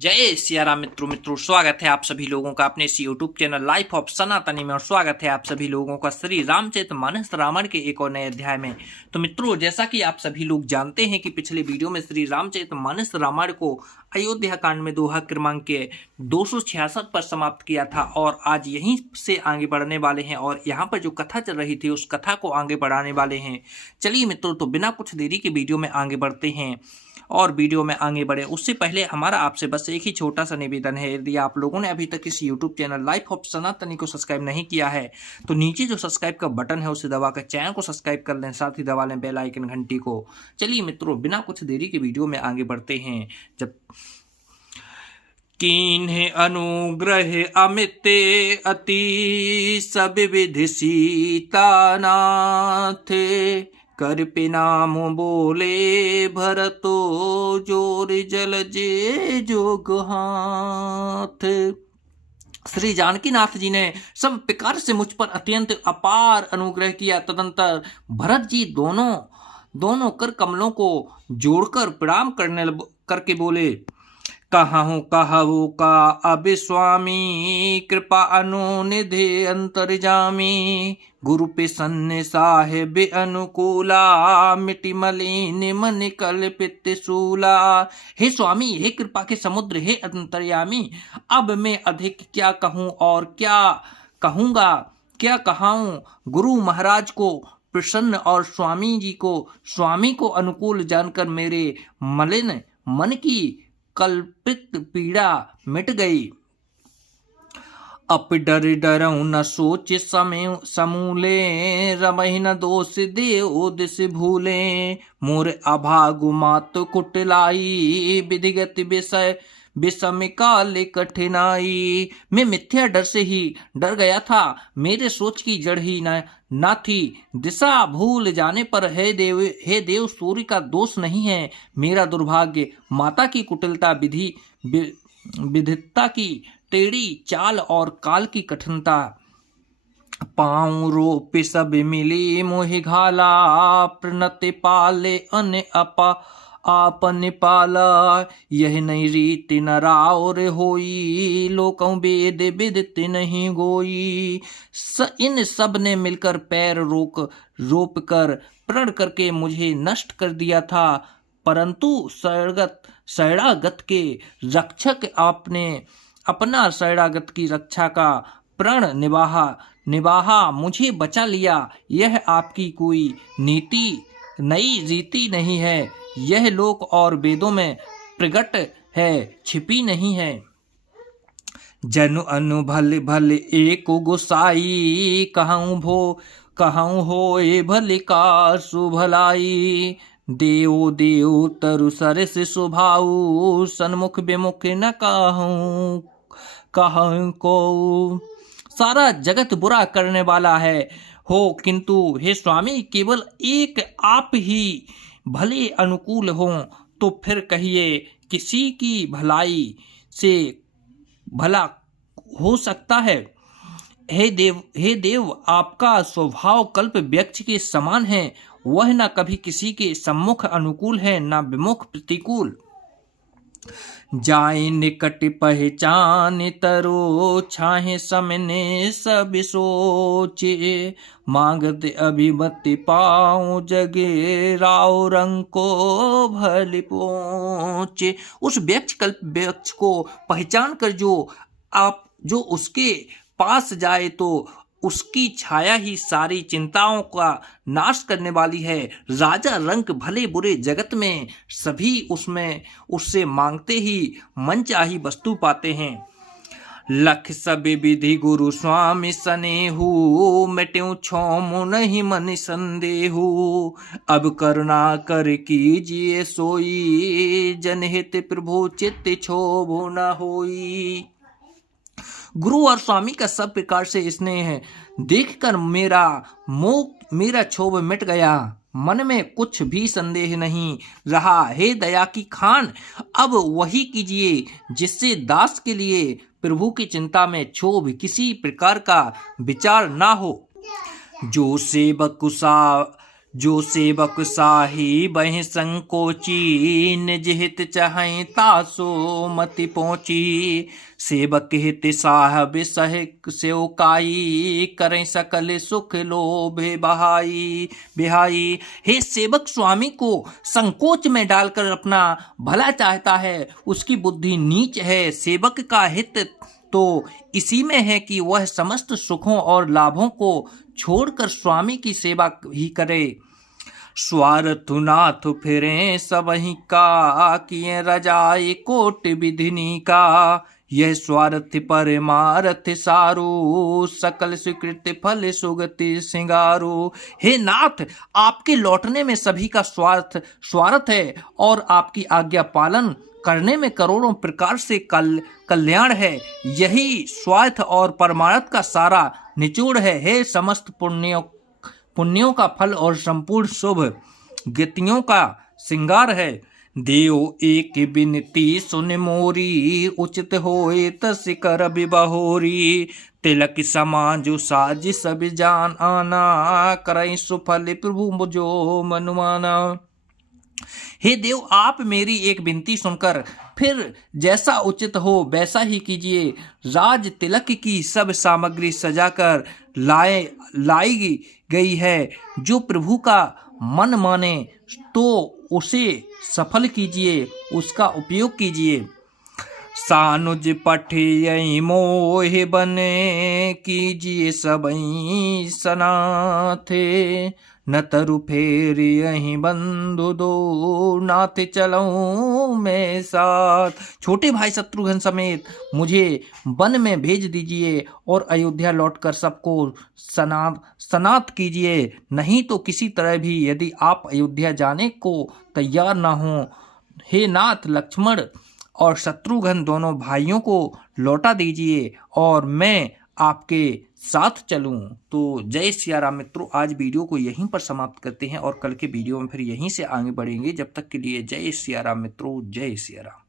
जय सिया राम मित्रों स्वागत है आप सभी लोगों का अपने इस यूट्यूब चैनल लाइफ ऑफ सनातनी में। और स्वागत है आप सभी लोगों का श्री रामचरितमानस रामायण के एक और नए अध्याय में। तो मित्रों, जैसा कि आप सभी लोग जानते हैं कि पिछले वीडियो में श्री रामचरितमानस रामायण को अयोध्या कांड में दोहा क्रमांक के 266 पर समाप्त किया था और आज यहीं से आगे बढ़ने वाले हैं और यहाँ पर जो कथा चल रही थी उस कथा को आगे बढ़ाने वाले हैं। चलिए मित्रों, तो बिना कुछ देरी के वीडियो में आगे बढ़ते हैं। और वीडियो में आगे बढ़े उससे पहले हमारा आपसे बस एक ही छोटा सा निवेदन है, यदि आप लोगों ने अभी तक इस यूट्यूब चैनल लाइफ ऑफ सनातनी को सब्सक्राइब नहीं किया है तो नीचे जो सब्सक्राइब का बटन है उसे दबाकर चैनल को सब्सक्राइब कर लें, साथ ही दबा लें बेल आइकन घंटी को। चलिए मित्रों, बिना कुछ देरी के वीडियो में आगे बढ़ते हैं। जब कीन्हे अनुग्रह अमिते अति सब विधि सीता नाथे, कर पिनाम बोले भरतो जोर जल जे जोग हाथ। श्री जानकीनाथ जी ने सब प्रकार से मुझ पर अत्यंत अपार अनुग्रह किया। तदंतर भरत जी दोनों कर कमलों को जोड़कर प्रणाम करके बोले, कहूँ कहू का अब स्वामी, कृपा अनुनिधि अंतर्जामी, गुरु प्रसन्न साहेब अनुकूला, मिटि मलिन मन कल्पित सूला। हे स्वामी, हे कृपा के समुद्र, हे अंतर्यामी, अब मैं अधिक क्या कहूँ और क्या कहूँगा, क्या कहाऊँ। गुरु महाराज को प्रसन्न और स्वामी को अनुकूल जानकर मेरे मलिन मन की कल्पित पीड़ा मिट गई। अप डर डरऊं न सोच समूले, रमहि न दोष देव दिस भूले, मोर अभागु मात कुटलाई, विधिगत विषय विषम काल कठिनाई। मैं मिथ्या डर से ही डर गया था, मेरे सोच की जड़ ही न थी। दिशा भूल जाने पर हे देव सूर्य का दोष नहीं है, मेरा दुर्भाग्य माता की कुटिलता, विधिता की टेढ़ी चाल और काल की कठिनता। पाँव रोप सब मिली मोहि घाला, प्रणति पाले अन आपन पाला, यह नहीं रीति न रावर होई, लोकों वेद विदित नहीं गोई। इन सब ने मिलकर पैर रोप कर प्रण करके मुझे नष्ट कर दिया था, परंतु शरणागत के रक्षक आपने अपना शरणागत की रक्षा का प्रण निभाहा मुझे बचा लिया। यह आपकी कोई नई रीति नहीं है, यह लोक और वेदों में प्रकट है, छिपी नहीं है। जनु अनु भल भल एक गोसाई, कहूँ होए भल का सुभलाई, देव तरु सरस सुभाऊ, सन्मुख विमुख न कहूँ को। सारा जगत बुरा करने वाला है हो, किंतु हे स्वामी केवल एक आप ही भले अनुकूल हों, तो फिर कहिए किसी की भलाई से भला हो सकता है। हे देव आपका स्वभाव कल्प वृक्ष के समान है, वह न कभी किसी के सम्मुख अनुकूल है न विमुख प्रतिकूल। जाए निकट पहचान तरो, छाहे समने सब सोचे, मांगत अभिमति पाऊं जगे, राव रंग को भल पहुँचे। उस वृक्ष को पहचान कर जो उसके पास जाए तो उसकी छाया ही सारी चिंताओं का नाश करने वाली है। राजा रंक भले बुरे जगत में सभी उससे मांगते ही मन चाही वस्तु पाते हैं। लख सब विधि गुरु स्वामी सनेहु, मिट्यूं छोमु नहीं मन संदेहु, अब करुणा कर कीजिए सोई, जनहित प्रभु चित्त क्षोभ न होई। गुरु और स्वामी का सब प्रकार से स्नेह देखकर मेरा क्षोभ मिट गया, मन में कुछ भी संदेह नहीं रहा। हे दया की खान, अब वही कीजिए जिससे दास के लिए प्रभु की चिंता में क्षोभ किसी प्रकार का विचार ना हो। जो सेवक जो सेवक साही बहि संकोची, निज हित चाहै तासो मति पहुँची। सेवक हित साहब सहिक सेवकाई, करें सकल सुख लोभे बिहाई। हे सेवक स्वामी को संकोच में डालकर अपना भला चाहता है, उसकी बुद्धि नीच है। सेवक का हित तो इसी में है कि वह समस्त सुखों और लाभों को छोड़कर स्वामी की सेवा ही करे। स्वार्थ नाथ फिरे सबहि का, किए रजाई कोट विधिनी का। यह स्वार्थ परमार्थ सारू, सकल स्वीकृत फल सुगति सिंगारू। हे नाथ, आपके लौटने में सभी का स्वार्थ है और आपकी आज्ञा पालन करने में करोड़ों प्रकार से कल्याण है। यही स्वार्थ और परमार्थ का सारा निचोड़ है। हे समस्त पुण्यों का फल और संपूर्ण शुभ गतियों का सिंगार है। देव एक बिनती सुन मोरी, उचित होए तस कर बिबहोरी। तिलक समान जो साज सब जान आना, करई सुफल प्रभु मुझो मनुमाना। हे देव, आप मेरी एक विनती सुनकर फिर जैसा उचित हो वैसा ही कीजिए। राज तिलक की सब सामग्री सजाकर लाई गई है। जो प्रभु का मन माने तो उसे सफल कीजिए, उसका उपयोग कीजिए। सानुज पठियहि मोहि बने, कीजिए सबई सनाथे। न तरु फेर यही बंधु दो, नाथ चलऊं मैं साथ। छोटे भाई शत्रुघ्न समेत मुझे वन में भेज दीजिए और अयोध्या लौटकर सबको सनाथ कीजिए। नहीं तो किसी तरह भी यदि आप अयोध्या जाने को तैयार ना हो, हे नाथ लक्ष्मण और शत्रुघ्न दोनों भाइयों को लौटा दीजिए और मैं आपके साथ चलूं। तो जय सिया राम मित्रों, आज वीडियो को यहीं पर समाप्त करते हैं और कल के वीडियो में फिर यहीं से आगे बढ़ेंगे। जब तक के लिए जय सिया राम मित्रों, जय सिया राम।